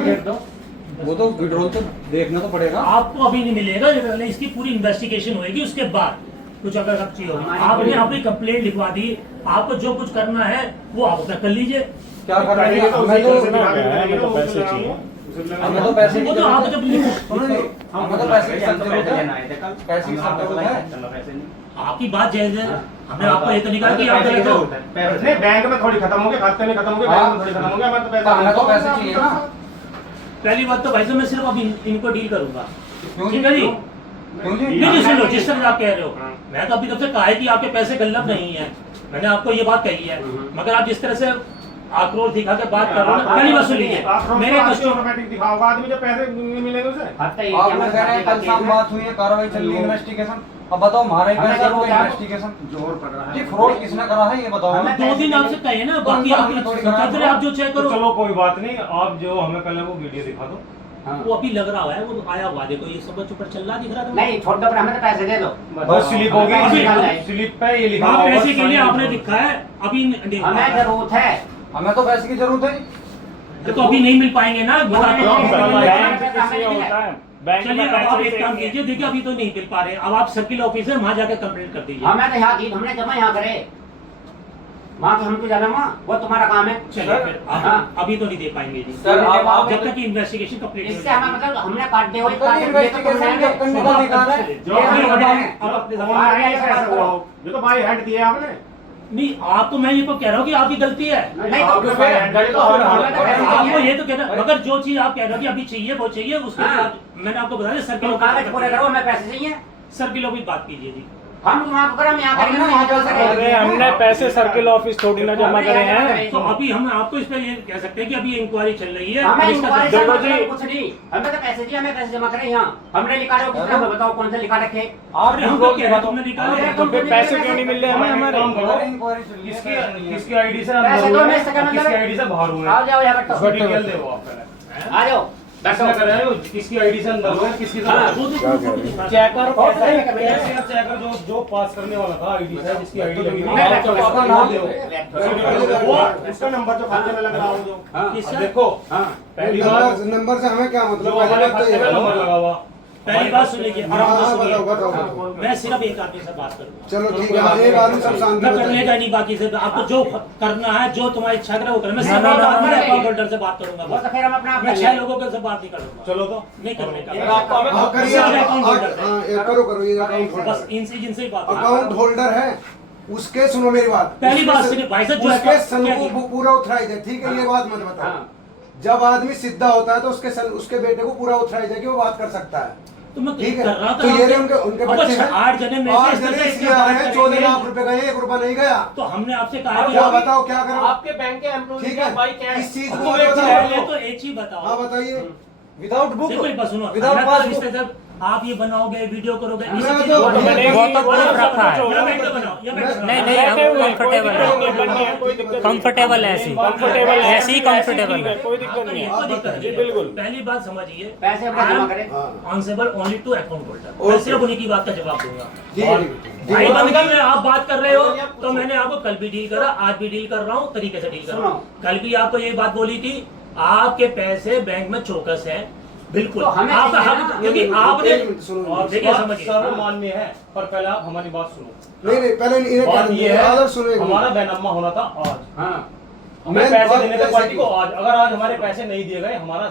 वो तो विड्रॉल तो देखना तो पड़ेगा। आपको अभी नहीं मिलेगा, इसकी पूरी इन्वेस्टिगेशन होगी, उसके बाद कुछ अगर आप चाहिए होगी। आपने अपनी कंप्लेंट लिखवा दी, आपको जो कुछ करना है वो आप अपना कर लीजिए। क्या करना है? हमें तो पैसे चाहिए, हमें तो पैसे, वो तो आप जब हमें तो पैसे की जरूरत है, पैसे की जरूरत है। आपकी बात जायज है, हमने आपको ये तो नहीं कहा कि आप गलत हो। नहीं, बैंक में थोड़ी खत्म हो गया, खाते में खत्म हो गया, बैंक में थोड़ी खत्म हो गया। हमें तो पैसे चाहिए ना। पहली बात तो भाई साहब मैं सिर्फ अब इनको डील करूंगा, ठीक है जी? क्यों जी? नहीं सुन लो, जिस तरह आप कह रहे हो, मैं तो अभी तब से कहा है कि आपके पैसे गलत नहीं है, मैंने आपको ये बात कही है, मगर आप जिस तरह से आक्रोश दिखा के बात कर रहे हो ना, पहली बात सुन लीजिए, मेरे कस्टमर दिखाओगे आदमी जब पैसे नहीं मिलेंगे उसे। आप लोग कह रहे हैं कल शाम बात हुई है, कार्रवाई चल रही है, इन्वेस्टिगेशन। अब बताओ हमारा ही पैसा वो इन्वेस्टिगेशन जोर पड़ रहा है। ये फ्रॉड किसने करा है ये बताओ। 2 दिन आपसे कहे ना, बाकी आप जो चेक करो। चलो कोई बात नहीं, आप जो हमें पहले वो वीडियो दिखा दो। वो अभी लग रहा है, वो आया हुआ देखो, ये सब ऊपर चल रहा दिख रहा था। नहीं छोड़ दो, पर हमें तो पैसे दे दो। बस स्लिप होगी, अभी- स्लिप पे ये लिखा हाँ, होगा, पैसे के लिए आपने लिखा है, अभी हमें जरूरत है। हमें तो पैसे की जरूरत है। तो अभी नहीं मिल पाएंगे ना, बैंक चलिए अब आप एक काम कीजिए, देखिए अभी तो नहीं मिल पा रहे, अब आप सर्किल ऑफिस है वहाँ जाकर कंप्लेंट कर दीजिए। हमें तो यहाँ की, हमने जमा यहाँ करे, वहाँ तो हमको जाना, वहाँ वो तुम्हारा काम है। चलिए फिर आप अभी तो नहीं दे पाएंगे जी, सर, आप जब तक कि इन्वेस्टिगेशन कंप्लीट इससे हमें मतलब हमने काट दे इन्वेस्टिगेशन जब करने का अधिकार है। जो तो बाई हैंड दिए आपने। नहीं, आप तो मैं ये तो कह रहा हूँ कि आपकी गलती है, नहीं आपको तो फिर आपको ये तो कहना, मगर जो चीज आप कह रहे हो कि अभी चाहिए वो चाहिए, उसके बाद मैंने आपको बताया सर्किल कागज पूरे करो, हमें पैसे चाहिए। सर्किल ऑफिस बात कीजिए जी। हम वहाँ पर हम यहाँ करेंगे, हम यहाँ चल सकेंगे। हमने पैसे सर्किल ऑफिस थोड़ी ना जमा करे हैं। तो अभी हम आपको इस पर ये कह सकते हैं कि अभी इंक्वायरी चल रही है, हमें और इसका इंक्वायरी देखो से जी। कुछ नहीं, हमें तो पैसे दिए, हमें पैसे जमा करें यहाँ। हमने लिखा रहे हो किस तरह, हमें बताओ कौन सा लिखा रखे। आपने हमको कह रहा है, तुमने निकाला तो फिर पैसे क्यों नहीं मिल रहे हमें हमारे? किसकी आईडी से पैसे दो, मैं सेकंड किसकी आईडी से बाहर हुए आओ जाओ यहाँ उसका बैठो, डिटेल दे वो आप पहले। आ जाओ बैठो। किसने कर रहे हो, किसकी आईडी से अंदर हुए, किसकी से बाहर? चेक करो कैसे आप चेक करो, जो पास करने वाला था आईडी से, जिसकी आईडी लगी थी, बैठो, उसका नाम दो, उसका नंबर जो खाते में लग रहा हो, जो किसका? अब देखो पहली बार नंबर से हमें क्या जो मतलब? हमारे खाते में नंबर लगा हुआ, पहली बात सुन लीजिए, आराम से बताओ सुनिए। बताओ। मैं सिर्फ एक आदमी से बात करूंगा, चलो ठीक है, एक आदमी सब शांति मैं से करने बताइए। का नहीं, बाकी से आपको जो करना है, जो तुम्हारी इच्छा करे वो करें। मैं सिर्फ ना, ना, अपने ना, अकाउंट होल्डर से बात करूंगा, वो तो फिर हम अपना मैं 6 लोगों के से बात नहीं करूंगा, चलो तो नहीं करने का। हाँ करिए, सिर्फ अकाउंट होल्डर से। हाँ ये करो करो, ये अकाउंट बस होल्डर, इनसे जिनसे ही बात करूं। अकाउंट होल्डर है उसके, सुनो मेरी बात, पहली बात उसके सुनिए भाई साहब, जो उसके सन क्या को पूरा ऑथराइज है, ठीक है? ये बात मत बताओ। हाँ। जब आदमी सीधा होता है तो उसके सन, उसके बेटे को पूरा ऑथराइज है कि वो बात कर सकता है, तो मैं ठीक है? कर रहा था तो ये आपके- उनके अब बच्चे हैं, 8 जने में से 8 इस तरह जने से इसलिए बात आ रहे हैं, 14 करेंगे। लाख रुपए गए, 1 रुपया नहीं गया। तो हमने आपसे कहा कि क्या आप- बताओ क्या करो? आपके बैंक के एम्प्लॉय ठीक है, इस चीज को पहले बताओ। तो एक चीज बताओ। हाँ बताइए, विदाउट बुक, देखो एक बात सुनो, विदाउट हमारा तो पासबुक। रिश्ते जब आप ये बनाओगे, वीडियो करोगे, मैं इसी तो- चीज़ को वो तो बनाओगे। बहुत तो बनाओ, रखा है। या वीडियो बनाओ, या वीडियो बनाओ। नहीं नहीं बैठे हम हुए हैं, कोई कंफर्टेबल दिक्कत नहीं है, है, बननी है, कोई दिक्कत नहीं है। कंफर्टेबल है ऐसी, कंफर्टेबल है, ऐसी ही कंफर्टेबल है। कोई दिक्कत नहीं कोई है दिक्कत नहीं जी, है। बिल्कुल। पहली बात समझिए, पैसे अपना जमा करें। ऑनसेबल ओनली टू अकाउंट होल्डर, मैं सिर्फ उन्हीं की बात का जवाब दूंगा। ठीक है, ठीक भाई है। बंदगी में आप बात कर रहे हो, तो मैंने आपको कल भी डील करा, आज भी डील कर रहा हूँ, तरीके से डील कर रहा हूँ। कल भी आपको ये बात बोली थी, आपके पैसे बैंक में चौकस है, बिल्कुल तो हमें आपका चाहिए हक, ना। क्योंकि एक आपने मिनट सुनो। और देखिए, बात समझिए। सर्वमान्य है, पर पहले आप हमारी बात सुनो। नहीं पहले इन्हें क्या बात ये है, आदर सुनो एक हमारा मिनट। बैनामा होना था आज, हाँ हमें मैं पैसे बात देने थे पैसे पार्टी की। को आज। अगर आज हमारे पैसे नहीं दिए गए, हमारा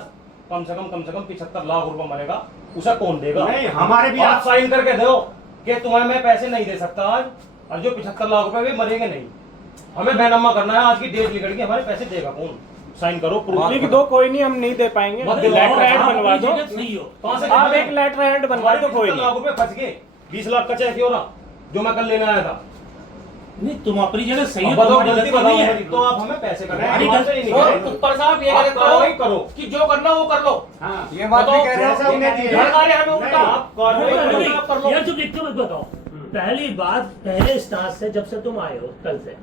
कम से कम 75 लाख रुपए मरेगा, उसे कौन देगा? नहीं, हमारे भी आप साइन करके दो कि तुम्हें मैं पैसे नहीं दे सकता आज, और जो 75 लाख रुपए भी मरेंगे नहीं। हमें बैनामा करना है, आज की डेट निकल गई, हमारे पैसे देगा कौन? साइन करो, प्रूफ लिख दो, कोई नहीं, हम नहीं दे पाएंगे। मत दिलाओ, लेटर हेड आप बनवा अपनी दो, जगह सही हो। कहाँ से आप एक लेटर हेड बनवा दो, कोई 75 नहीं। लाख रुपए फंस गए, 20 लाख का चेक हो रहा जो मैं कल लेने आया था। नहीं, तुम अपनी जगह सही अब हो, बताओ, तुम्हारी गलती गलती नहीं बताओ, है। तो आप हमें पैसे कर रहे हैं, हमारी हमारे से नहीं गलती- निकले। ऊपर साहब ये आप कहते कार्रवाई हो करो। कि जो करना वो कर लो। हाँ ये बात भी कह रहे जैसा हो। उन्हें दिए। घर आ रहे हमें उल्टा। आप कार्रवाई नहीं, करो। नहीं, आप कर लो। यार तुम एक तो मत बताओ। पहली बात, पहले स्टार्ट से जब से तुम आए हो कल से,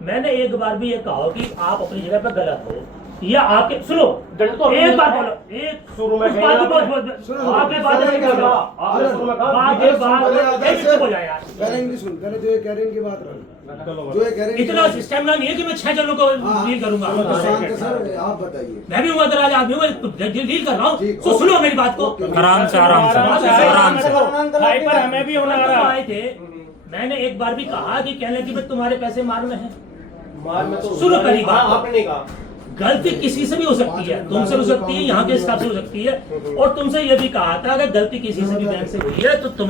मैंने एक बार भी ये कहा कि आप अपनी जगह पर गलत हो, ये आपके सुनो दंड तो एक बात बोलो एक शुरू में उस बात को सुनो, आपने बात नहीं कर रहा आपने शुरू में कहा बात एक बात एक चुप हो जाए यार पहले इंग्लिश सुन, पहले जो ये कह रहे हैं इनकी बात रहो। जो ये कह रहे हैं इतना स्टेमिना नहीं है कि मैं 6 जनों को हाँ, डील करूंगा तो शांत है सर, आप बताइए। मैं भी उम्रदराज आदमी हूँ मैं डील कर रहा हूँ ठीक, तो सुनो मेरी बात को आराम से आराम से आराम से भाई पर हमें भी होना जब रहा आए थे मैंने एक बार भी कहा कि कहने की तुम्हारे पैसे मार में है मार में तो सुनो पहली बात आपने नहीं कहा गलती किसी से भी हो सकती है तुमसे हो सकती है यहाँ के स्टाफ से हो सकती है और तुमसे ये भी कहा था अगर गलती किसी से भी बैंक से हुई है तो तुम